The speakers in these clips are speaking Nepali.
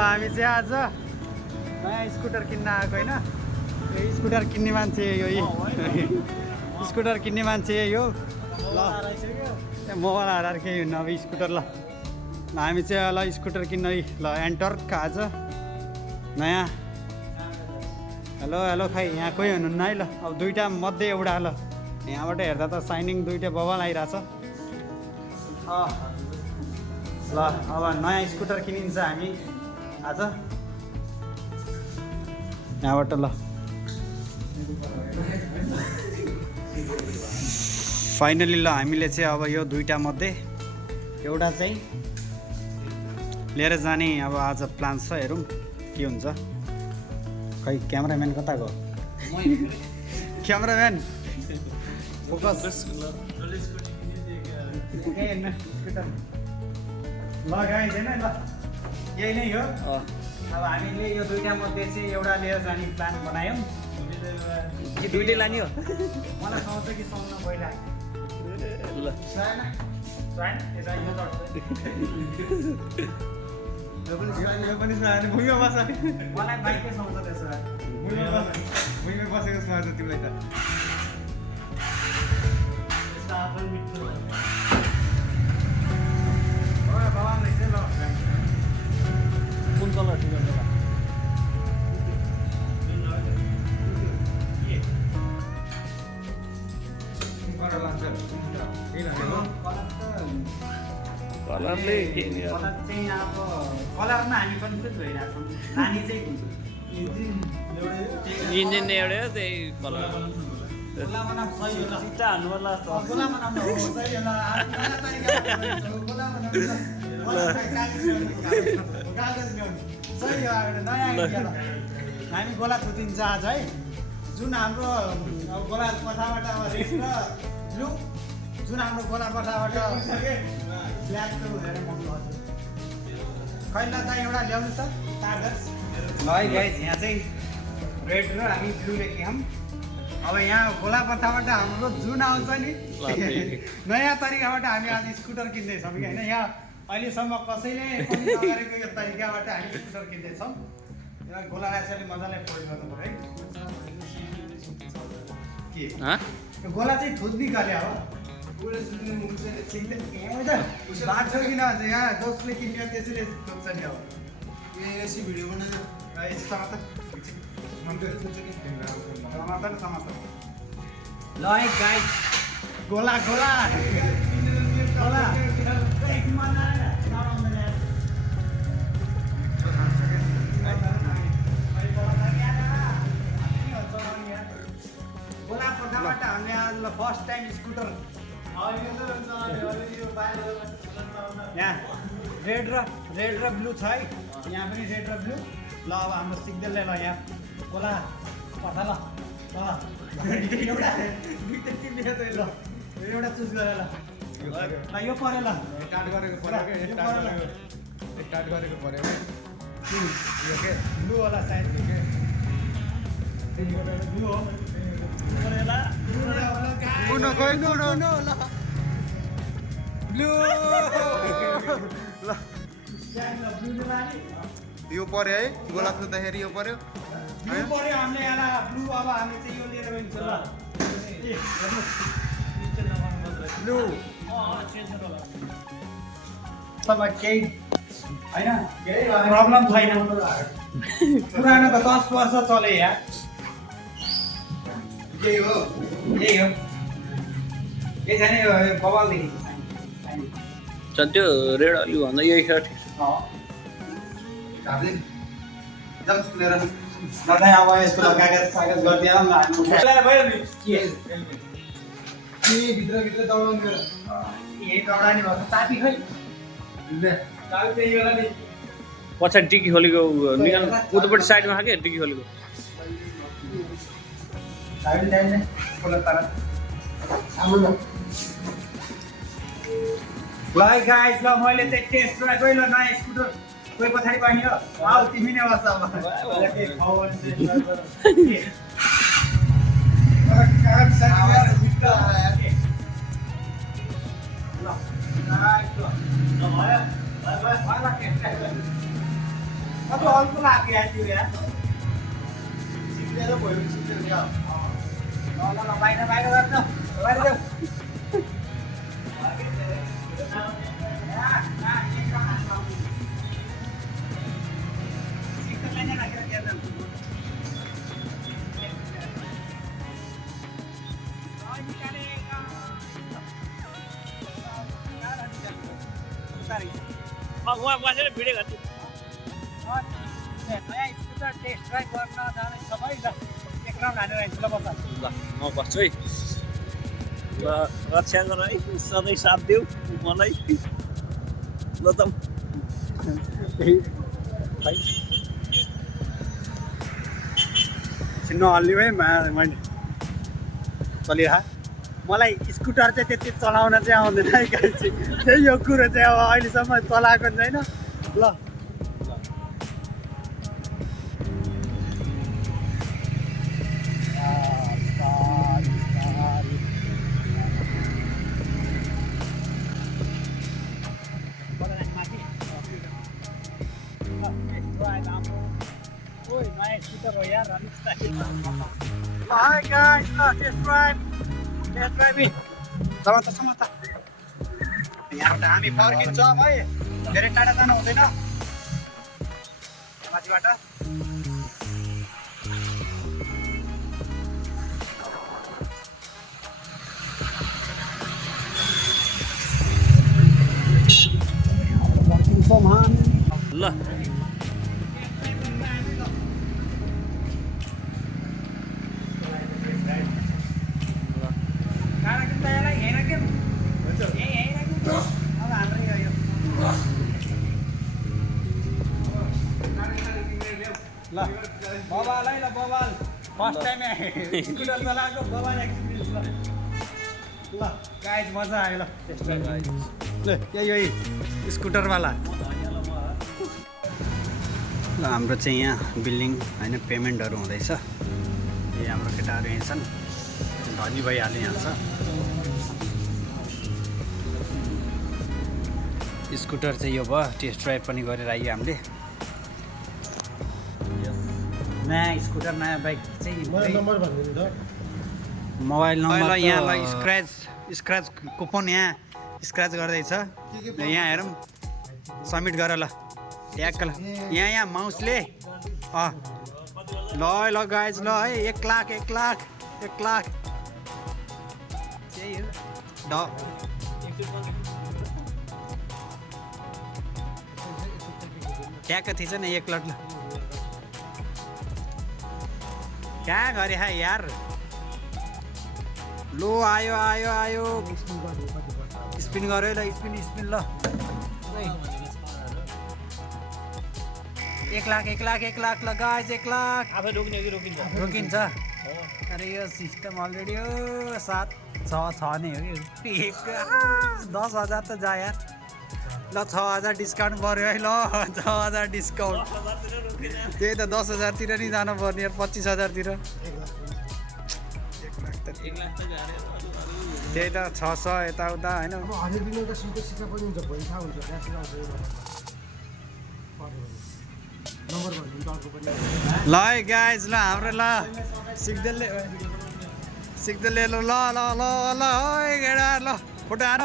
हामी चाहिँ आज नयाँ स्कुटर किन्न आएको होइन। स्कुटर किन्ने मान्छे यो स्कुटर किन्ने मान्छे यो ल मोबाइल हालेर केही हुन्न अब स्कुटर। ल हामी चाहिँ ल स्कुटर किन्न ल एन्टर्क आज नयाँ। हेलो हेलो खै यहाँ कोही हुनुहुन्न है। ल अब दुईवटा मध्ये एउटा ल यहाँबाट हेर्दा त साइनिङ दुईवटा बवाल आइरहेछ। ल अब नयाँ स्कुटर किनिन्छ हामी आज यहाँबाट। ल फाइनली ल हामीले चाहिँ अब यो दुईवटा मध्ये एउटा चाहिँ लिएर जाने अब आज प्लान छ। हेरौँ के हुन्छ। खै क्यामराम्यान कता गयो? Cameraman focus. ल गाइज होइन ल यही नै हो। अब हामीले यो दुईवटा मध्ये चाहिँ एउटा लिएर जाने प्लान बनायौँ। कि दुईटै लाने हो? मलाई सुहाउँछ कि सुहाउन पहिला ल मलाई बाइकै सुहाउँछ त्यसो भए बसेको सुहाउँछ तिमीलाई त। कुन कलर ठिक हुन्छ? कलरले के नि कलर चाहिँ अब कलरमा हामी कन्फ्युज भइरहेछौँ। लाने चाहिँ कुन इन्जिन एउटै हो त्यही कलर। गोला बनाम सही होला। सिधा हान्नु पर्ला जस्तो। गोला बनाम हो सही होला। गोला बनाम कागज ल्याउनु सही हो। नयाँ आइडिया ल। हामी गोला थुतिन्छ आज है। जुन हाम्रो अब गोला पठाबाट अब रेड र ब्लू जुन हाम्रो गोला पठाबाट ब्ल्याकको हेरेर मगाउँछु। कहिले त एउटा ल्याउनु छ कागज। ल है गाइस यहाँ चाहिँ रेड र हामी ब्लू लेख्यौँ। अब यहाँ गोला पठाबाट हाम्रो जुन आउँछ नि नयाँ तरिकाबाट हामी आज स्कुटर किन्दैछौँ कि होइन। यहाँ अहिलेसम्म कसैले पनि नगरेको यो तरिकाबाट हामी स्कुटर किन्दैछौँ। यहाँ गोलालाई यसरी मजाले फोल्ड गर्नु पऱ्यो है। के गोला चाहिँ थुत्ने गरे हो। बाटो किन भन्छ यहाँ जसले किन्यो त्यसैले सोध्छ नि। अब यसो भिडियो बनाएर ल है गाइस गोला गोला गोला गोला पठाबाट हामीले आज फर्स्ट टाइम स्कुटर यहाँ रेड र ब्लू छ है। यहाँ पनि रेड र ब्लू। ल अब हाम्रो सिग्नलले ल यहाँ गोला पठा ल एउटा चुज गरेर ल यो पऱ्यो ल स्टार्ट गरेको पऱ्यो ब्लू होला सायद ब्लू हो। यो पऱ्यो है गोला थुत्दाखेरि यो पऱ्यो ब्लू पऱ्यो हामीले यहाँ ब्लू। अब हामी चाहिँ यो लिएर गइन्छ ल ब्लू। तपाईँ केही होइन प्रब्लम छैन। पुरानो त 10 वर्ष चले यहाँ। यही हो यही हो यही छैन यो बवालदेखि त्यो रेड अलि भन्दा यही छ ठिक छ। अब यसको कागज सागज गरिदिएर भित्र दौडाउनु ए दौडानी भएको चाबी खै पछाडि डिकी खोलेको निकाल उतापट्टि साइडमा छ क्या डिकी खोलेको। ल गाइस ल मैले चाहिँ टेस्ट गरेको ल नयाँ स्कुटर कोही पछाडि बहिनी हो आऊ तिमी नै बस्छ अब आगे आइदियो यार सिक्नेर भयो सिक्नेर क्या ल बाहिर बाहिर गर्नु बाहिर जाऊ उहाँ बसेर भिडियो गर्छु नयाँ स्कुटर टेस्ट ड्राइभ गर्न जाने सबै ल एक राउन्ड हानेर आइन्छ ल बस्छ ल म बस्छु है ल रक्षा गर है सधैँ साथ देऊ मलाई ल त नहल्लियो है मैले चलिरह मलाई स्कुटर चाहिँ त्यति चलाउन चाहिँ आउँदैन है गाई चाहिँ त्यही यो कुरो चाहिँ अब अहिलेसम्म चलाएको छैन ल Hi guys, test drive. Test driving. Sama. यहाँबाट हामी फर्किन्छौँ है धेरै टाढा जानु हुँदैन माथिबाट फर्किन्छौँ हामी ल ल बबाल है ल बबाल फर्स्ट टाइम स्कुटर चलाएको बबाल एक्सपिरियन्स ल गाइज मजा आयो ल ल यही स्कुटरवाला ल हाम्रो चाहिँ यहाँ बिल्डिङ होइन पेमेन्टहरू हुँदैछ यही हाम्रो केटाहरू यहाँ छन् धनी भइहाल्यो यहाँ छ स्कुटर चाहिँ यो भयो टेस्ट ड्राइभ पनि गरेर आइयो हामीले नयाँ स्कुटर नयाँ बाइक चाहिँ मोबाइल नम्बर यहाँ ल स्क्रैच कुपन यहाँ स्क्रैच गर्दैछ यहाँ हेरौँ सबमिट गर ल ट्याक्क ल यहाँ माउसले ल गाइज ल है 1 लाख त्यही हो ट्याक्क थिएछ नि 1 लाख ल क्या गरे है यार लो आयो स्पिन गऱ्यो ल स्पिन ल 1 लाख ल गाइस 1 लाख आफै रोकिन्छ अरे यो सिस्टम अलरेडी हो 7 नै हो कि 10,000 त जा यार ल 6,000 डिस्काउन्ट पऱ्यो है ल 6,000 डिस्काउन्ट त्यही त 10,000 तिर नि जानु पर्ने यार 25,000 तिर त्यही त 600 यताउता होइन ल है गाइज ल हाम्रो ल सिक्देलले ल है गेडा ल फोटो हान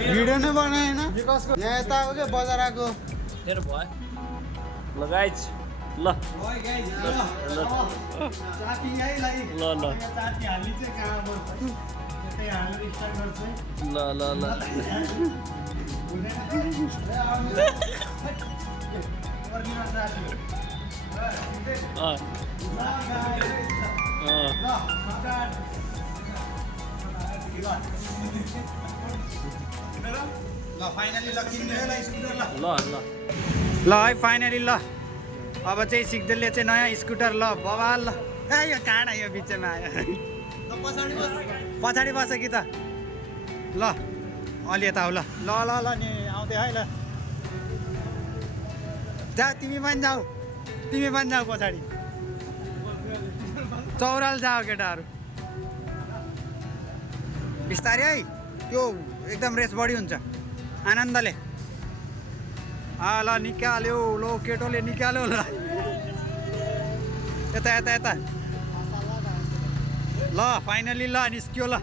भिडियो नै बनाएन यहाँ यता हो क्या बजार आएको तेरो भयो ल गाइज ल ल है फाइनली ल अब चाहिँ सिक्देलले चाहिँ नयाँ स्कुटर ल बबाल ल ए यो काँडा यो बिचमा आयो पछाडि बस्छ कि त ल अलि यता हो ल नि आउँदै है ल जा तिमी पनि जाऊ पछाडि चौराल जाऊ केटाहरू बिस्तारै है त्यो एकदम रेस बढी हुन्छ आनन्दले ल निकाल्यो लो केटोले निकाल्यो ल यता यता यता ल फाइनली ल निस्क्यो ल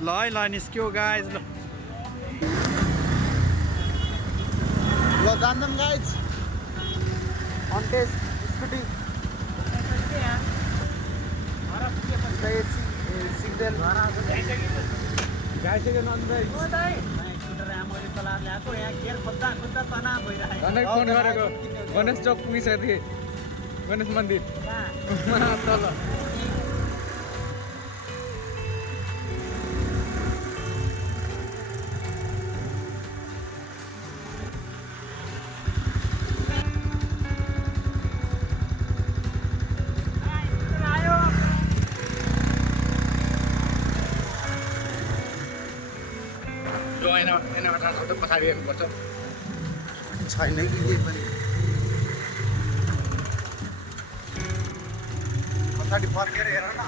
है ल निस्क्यो गाइज ल जान्छौँ गाइज अन्टेज स्कुटी सिग्नल गाइसक्यो नन्दै स्कुटर मैले चलाएर ल्याएको यहाँ गेयर खोज्दा खोज्दा तनाव भइरहेको फोन गरेको गणेश चौक पुगिसकेको थिएँ गणेश मन्दिर तल यो ऐनाबाट पछाडि हेर्नुपर्छ छैन कि केही पनि पछाडि फर्केर हेर न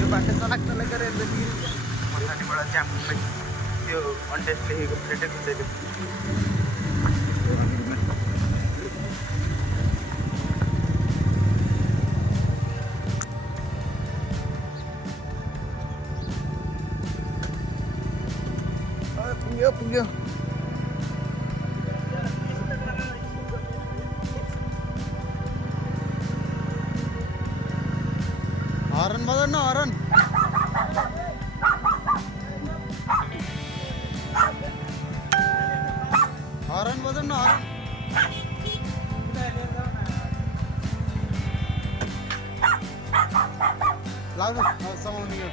यो बाटो चलाक गरेर पछाडिबाट च्याम्पै त्यो अन्टेस्ट लेखेको प्लेटै खिचेको पुग्यो हरन बजाउन हरन हरन बजाउन हरन लाग्नु समाउनु यो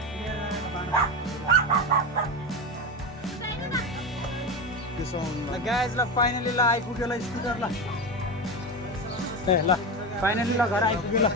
ल गाइज ल फाइनली ल आइपुग्यो ल स्कुटर ल ए ल फाइनली ल घर आइपुग्यो ल